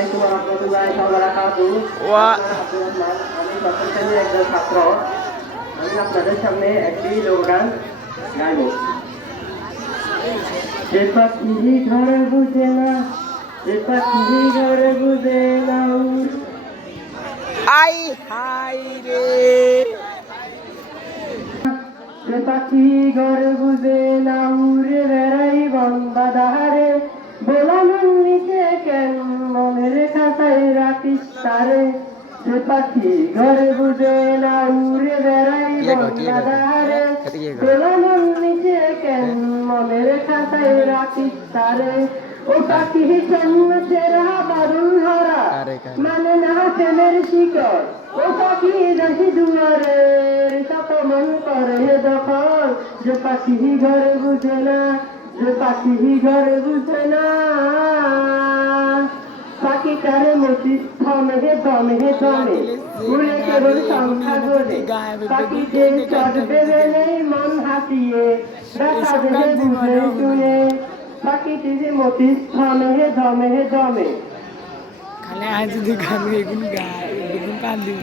আলাইকুম ওয়া রাহমাতুল্লাহি ওয়া বারাকাতুহু। আমি প্রথম শ্রেণীর একজন ছাত্র। আমি আপনাদের সামনে একটি লোকগান গাইব। যে পাখি ঘরে বুঝে না, যে পাখি ঘরে বুঝে না, আই হাই রে যে পাখি ঘরে বুঝে না, উড়ে বেড়াই বন বাদারে, বলা মন নিচে কেন মনের খাতায় রাখিস তারে। যে পাখি ঘরে বুঝে না, উড়ে বেড়াই বন বাদারে, বলা মন নিচে কেন মনের খাতায় রাখিস তারে। ও পাখি জন্মেরা বারুল হরা, মানে না প্রেমের শিকড়। ও পাখি দেখি দুয়ারের শত মন করে দখল। যে পাখি ঘরে বুঝে না, যে পাখি ঘরে বুঝে না, পাখি কারে মতি থমে দমে দমে, উড়ে কেবল সংখ্যা ধরে। পাখি যে চটবে নেই মন হাসিয়ে, দেখা দেখে বুঝে শুনে, পাখিটি যে মতি থমে দমে দমে। খালি আজ যদি গান এগুন গান এগুন কান দিবি